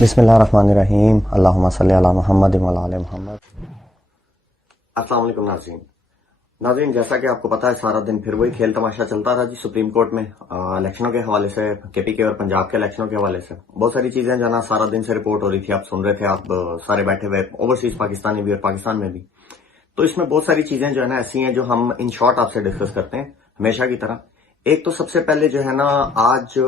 بسم اللہ الرحمن الرحیم اللہم صلی علی محمد وعلی آل محمد۔ السلام علیکم ناظرین، جیسا کہ آپ کو پتا ہے سارا دن پھر وہی کھیل تماشا چلتا تھا سپریم کورٹ میں الیکشنوں کے حوالے سے، کے پی کے اور پنجاب کے الیکشنوں کے حوالے سے بہت ساری چیزیں جو ہے نا سارا دن سے رپورٹ ہو رہی تھی، آپ سن رہے تھے، آپ سارے بیٹھے ہوئے اوورسیز پاکستانی بھی اور پاکستان میں بھی۔ تو اس میں بہت ساری چیزیں جو ہے نا ایسی ہیں جو ہم ان شارٹ آپ سے ڈسکس کرتے ہیں ہمیشہ کی طرح۔ ایک تو سب سے پہلے جو ہے نا آج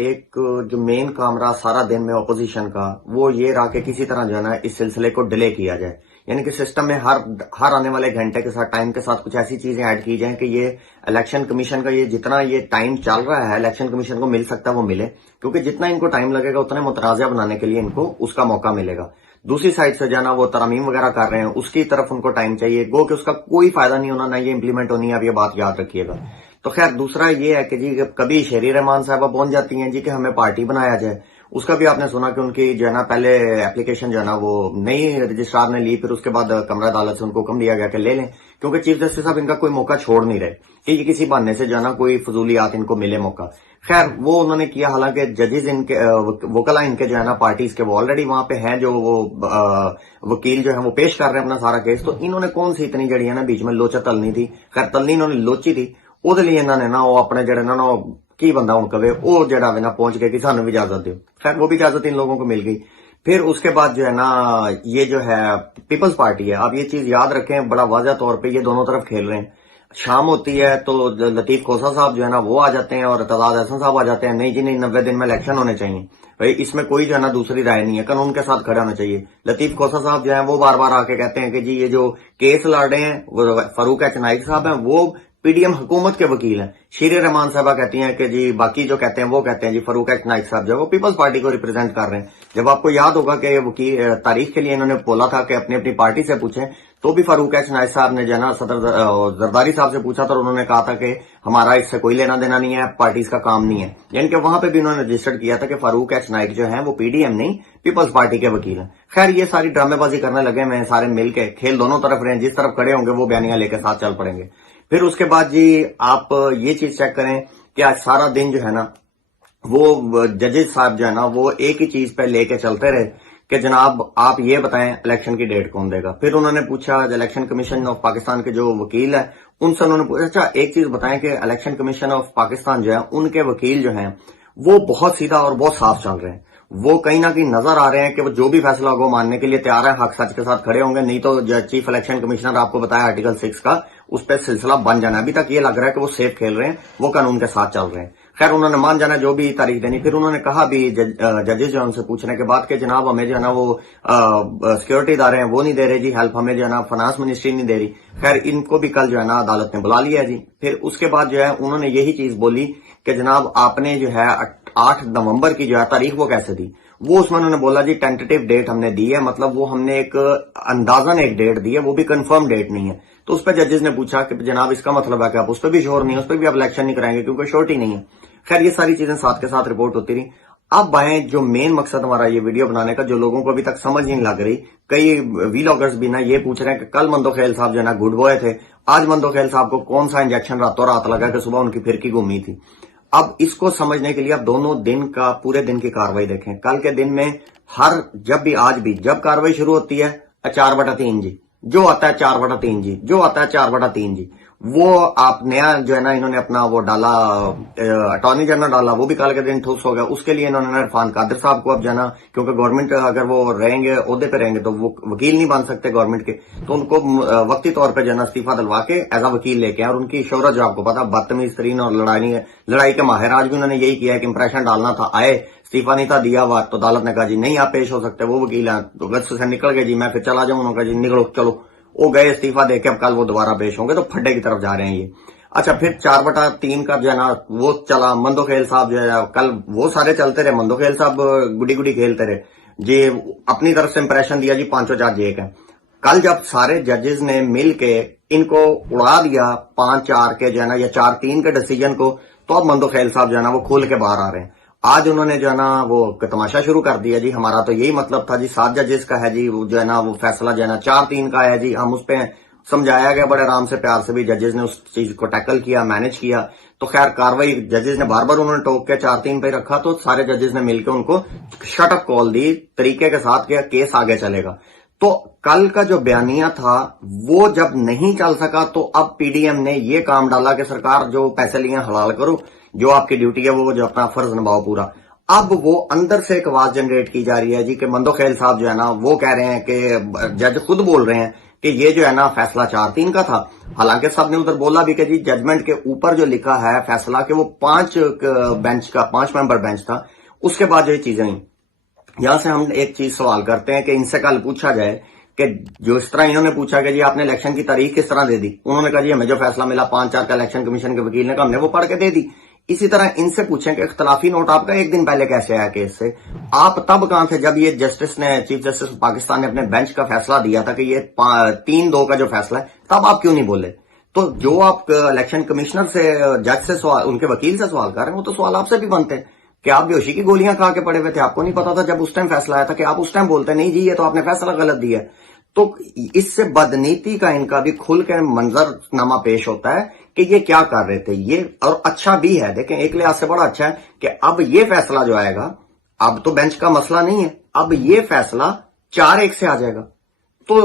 ایک جو مین کام رہا سارا دن میں اپوزیشن کا، وہ یہ رہا کہ کسی طرح جو ہے نا اس سلسلے کو ڈیلے کیا جائے، یعنی کہ سسٹم میں ہر آنے والے گھنٹے کے ساتھ ٹائم کے ساتھ کچھ ایسی چیزیں ایڈ کی جائیں کہ یہ الیکشن کمیشن کا یہ جتنا یہ ٹائم چل رہا ہے الیکشن کمیشن کو مل سکتا ہے وہ ملے، کیونکہ جتنا ان کو ٹائم لگے گا اتنا متنازع بنانے کے لیے ان کو اس کا موقع ملے گا۔ دوسری سائڈ سے جو ہے نا وہ ترامیم وغیرہ کر رہے ہیں، اس کی طرف ان کو ٹائم چاہیے، گو کہ اس کا کوئی فائدہ نہیں ہونا، نہ یہ امپلیمنٹ ہونی ہے، اب یہ بات یاد رکھیے گا۔ تو خیر دوسرا یہ ہے کہ جی کبھی شہری رحمان صاحبہ پہنچ جاتی ہیں جی کہ ہمیں پارٹی بنایا جائے، اس کا بھی آپ نے سنا کہ ان کی جو ہے نا پہلے اپلیکیشن جو ہے نا وہ نئی رجسٹرار نے لی، پھر اس کے بعد کمرہ عدالت سے ان کو حکم دیا گیا کہ لے لیں، کیونکہ چیف جسٹس صاحب ان کا کوئی موقع چھوڑ نہیں رہے کہ یہ کسی بہانے سے جو ہے نا کوئی فضولیات ان کو ملے موقع۔ خیر وہ انہوں نے کیا، حالانکہ ججز ان کے وکلا ان کے جو ہے نا پارٹیز کے وہ آلریڈی وہاں پہ ہیں، جو وہ وکیل جو ہے وہ پیش کر رہے ہیں اپنا سارا کیس، تو انہوں نے کون سی اتنی جڑی ہے نا بیچ میں لوچا تلنی تھی، خیر تلنی انہوں نے لوچی تھی، وہ لیے انہوں نے نا وہ اپنے جڑے نا کی بندہ ان کبے وہ جڑا نا پہنچ گئے کہ سانو بھی اجازت دو، خیر وہ بھی اجازت ان لوگوں کو مل گئی۔ پھر اس کے بعد جو ہے نا یہ جو ہے پیپلز پارٹی ہے، آپ یہ چیز یاد رکھیں بڑا واضح طور پہ یہ دونوں طرف کھیل رہے ہیں۔ شام ہوتی ہے تو لطیف کھوسہ صاحب جو ہے نا وہ آ جاتے ہیں اور اعتزاز احسن صاحب آ جاتے ہیں، نہیں جی نہیں 90 دن میں الیکشن ہونے چاہیے بھائی، اس میں کوئی جو ہے نا دوسری رائے نہیں ہے، قانون کے ساتھ کھڑے ہونا چاہیے۔ لطیف کھوسہ صاحب جو ہیں وہ بار بار آ کے کہتے ہیں کہ جی یہ جو کیس لڑ رہے ہیں وہ فاروق ایچ نائک صاحب ہیں، وہ پی ڈی ایم حکومت کے وکیل ہیں۔ شیر رحمان صاحبہ کہتی ہیں کہ جی باقی جو کہتے ہیں وہ کہتے ہیں جی فاروق ایچ نائک صاحب جو ہے وہ پیپلز پارٹی کو ریپرزینٹ کر رہے ہیں۔ جب آپ کو یاد ہوگا کہ وکیل تاریخ کے لیے انہوں نے بولا تھا کہ اپنی اپنی پارٹی سے پوچھیں، تو بھی فاروق ایچ نائک صاحب نے جو ہے نا صدر زرداری صاحب سے پوچھا تھا اور انہوں نے کہا تھا کہ ہمارا اس سے کوئی لینا دینا نہیں ہے، پارٹیز کا کام نہیں ہے، یعنی کہ وہاں پہ بھی انہوں نے رجسٹر کیا تھا کہ فاروق ایچ نائک جو ہیں وہ پی ڈی ایم نہیں پیپلز پارٹی کے وکیل ہیں۔ خیر یہ ساری ڈرامے بازی کرنے لگے میں سارے مل کے، کھیل دونوں طرف رہے ہیں، جس طرف کھڑے ہوں گے وہ بیانیاں لے کے ساتھ چل پڑیں گے۔ پھر اس کے بعد جی آپ یہ چیز چیک کریں کہ آج سارا دن جو ہے نا وہ ججز صاحب جو ہے نا وہ ایک ہی چیز پہ لے کے چلتے رہے کہ جناب آپ یہ بتائیں الیکشن کی ڈیٹ کون دے گا۔ پھر انہوں نے پوچھا الیکشن کمیشن آف پاکستان کے جو وکیل ہے ان سے، انہوں نے پوچھا اچھا ایک چیز بتائیں کہ الیکشن کمیشن آف پاکستان جو ہے ان کے وکیل جو ہیں وہ بہت سیدھا اور بہت صاف چل رہے ہیں، وہ کہیں نہ کہیں نظر آ رہے ہیں کہ وہ جو بھی فیصلہ ہوگا ماننے کے لیے تیار ہے، حق سچ کے ساتھ کھڑے ہوں گے، نہیں تو چیف الیکشن کمشنر آپ کو بتایا آرٹیکل 6 کا اس پہ سلسلہ بن جانا ہے۔ ابھی تک یہ لگ رہا ہے کہ وہ سیف کھیل رہے ہیں، وہ قانون کے ساتھ چل رہے ہیں۔ خیر انہوں نے مان جانا جو بھی تاریخ دینی۔ پھر انہوں نے کہا بھی ججز جو ان سے پوچھنے کے بعد کہ جناب ہمیں جو ہے نا وہ سیکورٹی ادارے ہیں وہ نہیں دے رہے جی ہیلپ، ہمیں جو ہے نا فنانس منسٹری نہیں دے رہی۔ خیر ان کو بھی کل جو ہے نا عدالت نے بلا لیا ہے جی۔ پھر اس کے بعد جو ہے انہوں نے یہی چیز بولی کہ جناب آپ نے جو ہے 8 نومبر کی جو ہے تاریخ وہ کیسے دی، وہ اس میں انہوں نے بولا جی ٹینٹیٹیو ڈیٹ ہم نے دی ہے، مطلب وہ ہم نے ایک اندازن ایک ڈیٹ دی ہے، وہ بھی کنفرم ڈیٹ نہیں ہے۔ تو اس پہ ججز نے پوچھا کہ جناب اس کا مطلب ہے کہ آپ اس پہ بھی شور نہیں ہے، اس پہ بھی آپ الیکشن نہیں کرائیں گے کیونکہ شورٹی نہیں ہے۔ خیر یہ ساری چیزیں ساتھ کے ساتھ رپورٹ ہوتی رہی۔ اب آئیں جو مین مقصد ہمارا یہ ویڈیو بنانے کا، جو لوگوں کو ابھی تک سمجھ نہیں لگ رہی، کئی ویلاگرز بھی نا یہ پوچھ رہے ہیں کہ کل مندو خیل صاحب جو ہے نا گڈ بوائے تھے، آج مندو خیل صاحب کو کون سا انجیکشن راتوں رات لگا کہ صبح ان کی پھرکی گھومی تھی۔ اب اس کو سمجھنے کے لیے آپ دونوں دن کا پورے دن کی کاروائی دیکھیں۔ کل کے دن میں جب بھی آج بھی جب کاروائی شروع ہوتی ہے 4/3 جی، جو آتا ہے 4/3 جی، جو آتا ہے 4/3 جی، وہ آپ نیا جو ہے نا انہوں نے اپنا وہ ڈالا اٹارنی جنرل ڈالا، وہ بھی کل کے دن ٹھوس ہو گیا۔ اس کے لیے انہوں نے عرفان قادر صاحب کو اب جانا، کیونکہ گورنمنٹ اگر وہ رہیں گے عہدے پہ رہیں گے تو وہ وکیل نہیں بن سکتے گورنمنٹ کے، تو ان کو وقتی طور پہ جو ہے نا استعفیٰ دلوا کے ایز اے وکیل لے کے آئے۔ اور ان کی شہرت جو آپ کو پتا بدتمیز ترین اور لڑائی کے ماہر، آج بھی انہوں نے یہی کیا ہے کہ امپریشن ڈالنا تھا، آئے استعفیٰ نہیں تھا دیا ہوا، تو عدالت نے کہا جی نہیں آپ پیش ہو سکتے، وہ وکیل ہیں، تو غصے سے نکل گئے جی میں پھر چلا جاؤں، انہوں نے کہا جی نکلو چلو، وہ گئے استعفیٰ دے کے، اب کل وہ دوبارہ پیش ہوں گے تو پھڈے کی طرف جا رہے ہیں یہ۔ اچھا پھر 4/3 کا جو ہے نا وہ چلا، مندو خیل صاحب جو ہے کل وہ سارے چلتے رہے، مندو خیل صاحب گڈی گڈی کھیلتے رہے جی، اپنی طرف سے امپریشن دیا جی 5 جج ایک ہے۔ کل جب سارے ججز نے مل کے ان کو اڑا دیا 5-4 کے جو ہے نا یا 4-3 کے ڈیسیجن کو، تو اب مندو خیل صاحب جو ہے نا وہ کھول کے باہر آ رہے ہیں۔ آج انہوں نے جو ہے نا وہ تماشا شروع کر دیا جی، ہمارا تو یہی مطلب تھا جی 7 ججز کا ہے جی، وہ جو ہے نا وہ فیصلہ جو ہے نا 4-3 کا ہے جی، ہم اس پہ سمجھایا گیا بڑے آرام سے پیار سے بھی, ججز نے اس چیز کو ٹیکل کیا, مینج کیا. تو خیر کاروائی ججز نے بار بار انہوں نے ٹوک کے 4-3 پہ رکھا, تو سارے ججز نے مل کے ان کو شٹ اپ کال دی, طریقے کے ساتھ کیا کیس آگے چلے گا. تو کل کا جو بیانیہ تھا وہ جب نہیں چل سکا تو اب پی ڈی ایم نے یہ کام ڈالا کہ سرکار جو پیسے لیے حلال کرو, جو آپ کی ڈیوٹی ہے وہ جو اپنا فرض نبھاؤ پورا. اب وہ اندر سے ایک آواز جنریٹ کی جا رہی ہے جی کہ مندوخیل صاحب جو ہے نا وہ کہہ رہے ہیں کہ جج خود بول رہے ہیں کہ یہ جو ہے نا فیصلہ 4-3 کا تھا. حالانکہ صاحب نے ادھر بولا بھی کہ جی ججمنٹ کے اوپر جو لکھا ہے فیصلہ کہ وہ 5 ممبر بینچ تھا. اس کے بعد جو یہ چیزیں یہاں سے ہم ایک چیز سوال کرتے ہیں کہ ان سے کل پوچھا جائے کہ جو اس طرح انہوں نے پوچھا کہ جی آپ نے الیکشن کی تاریخ کس طرح دے دی, انہوں نے کہا جی ہمیں جو فیصلہ ملا 5-4 کا الیکشن کمیشن کے وکیل نے کہا ہم نے وہ پڑھ کے دے دی. اسی طرح ان سے پوچھیں کہ اختلافی نوٹ آپ کا ایک دن پہلے کیسے آیا کیس سے, آپ تب کہاں تھے جب یہ جسٹس نے, چیف جسٹس پاکستان نے اپنے بینچ کا فیصلہ دیا تھا کہ یہ 3-2 کا جو فیصلہ ہے, تب آپ کیوں نہیں بولے؟ تو جو آپ الیکشن کمشنر سے, جج سے سوال, ان کے وکیل سے سوال کر رہے ہیں, وہ تو سوال آپ سے بھی بنتے ہیں کہ آپ بیہوشی کی گولیاں کھا کے پڑے ہوئے تھے, آپ کو نہیں پتا تھا جب اس ٹائم فیصلہ آیا تھا کہ آپ اس ٹائم بولتے نہیں جی یہ تو آپ نے فیصلہ غلط دیا ہے. تو اس سے بدنیتی کا ان کا بھی کھل کے منظر نامہ پیش ہوتا ہے کہ یہ کیا کر رہے تھے یہ, اور اچھا بھی ہے. دیکھیں ایک لحاظ سے بڑا اچھا ہے کہ اب یہ فیصلہ جو آئے گا, اب تو بینچ کا مسئلہ نہیں ہے, اب یہ فیصلہ 4-1 سے آ جائے گا. تو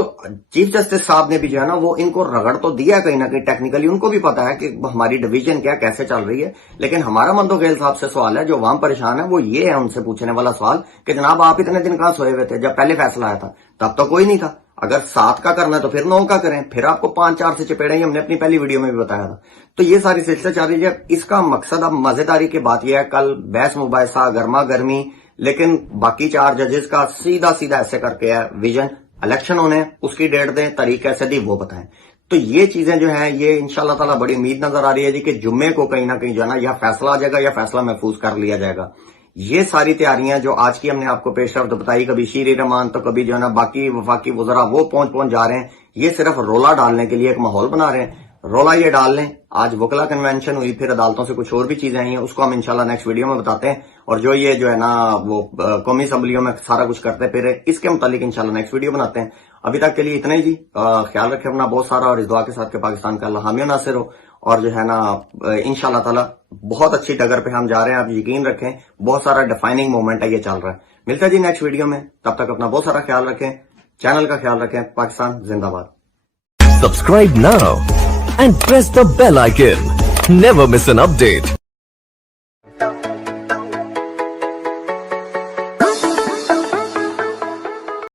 چیف جسٹس صاحب نے بھی جو ہے نا وہ ان کو رگڑ تو دیا کہیں نہ کہیں, ٹیکنیکلی ان کو بھی پتا ہے کہ ہماری ڈویژن کیا کیسے چل رہی ہے. لیکن ہمارا مندوخیل صاحب سے سوال ہے, جو عوام پریشان ہے وہ یہ ہے ان سے پوچھنے والا سوال کہ جناب آپ اتنے دن کہاں سوئے ہوئے تھے؟ جب پہلے فیصلہ آیا تھا تب تو کوئی نہیں تھا. اگر 7 کا کرنا ہے تو پھر 9 کا کریں, پھر آپ کو 5-4 سے چپیڑیں, ہم نے اپنی پہلی ویڈیو میں بھی بتایا تھا. تو یہ ساری سلسلہ چل رہی ہے. اس کا مقصد اب مزیداری کی بات یہ ہے, کل بحث مباحثہ گرما گرمی, لیکن باقی 4 ججز کا سیدھا ایسے کر کے ہے ویژن, الیکشن ہونے اس کی ڈیٹ دیں, تاریخ کیسے دی وہ بتائیں. تو یہ چیزیں جو ہیں یہ انشاءاللہ تعالیٰ بڑی امید نظر آ رہی ہے جی کہ جمعے کو کہیں نہ کہیں جو ہے نا یا فیصلہ آ جائے گا یا فیصلہ محفوظ کر لیا جائے گا. یہ ساری تیاریاں جو آج کی ہم نے آپ کو پیش رفت بتائی, کبھی شیر رحمان تو کبھی جو ہے نا باقی وفاقی وزراء وہ پہنچ جا رہے ہیں, یہ صرف رولا ڈالنے کے لیے ایک ماحول بنا رہے ہیں. رولا یہ ڈال لیں. آج وکلا کنونشن ہوئی, پھر عدالتوں سے کچھ اور بھی چیزیں آئی ہیں, اس کو ہم انشاءاللہ نیکسٹ ویڈیو میں بتاتے ہیں. اور جو یہ جو ہے نا وہ قومی اسمبلیوں میں سارا کچھ کرتے پھر اس کے متعلق انشاءاللہ نیکسٹ ویڈیو بناتے ہیں. ابھی تک کے لیے اتنا ہی جی. خیال رکھیں اپنا بہت سارا, اور اس دعا کے ساتھ کہ پاکستان کا اللہ حامی و ناصر ہو. اور جو ہے نا انشاءاللہ تعالی بہت اچھی ڈگر پہ ہم جا رہے ہیں, آپ یقین رکھیں بہت سارا ڈیفائننگ مومنٹ ہے یہ چل رہا ہے. ملتا ہے جی نیکسٹ ویڈیو میں, تب تک اپنا بہت سارا خیال رکھیں, چینل کا خیال رکھیں. پاکستان زندہ باد. Subscribe now and press the bell icon. Never miss an update.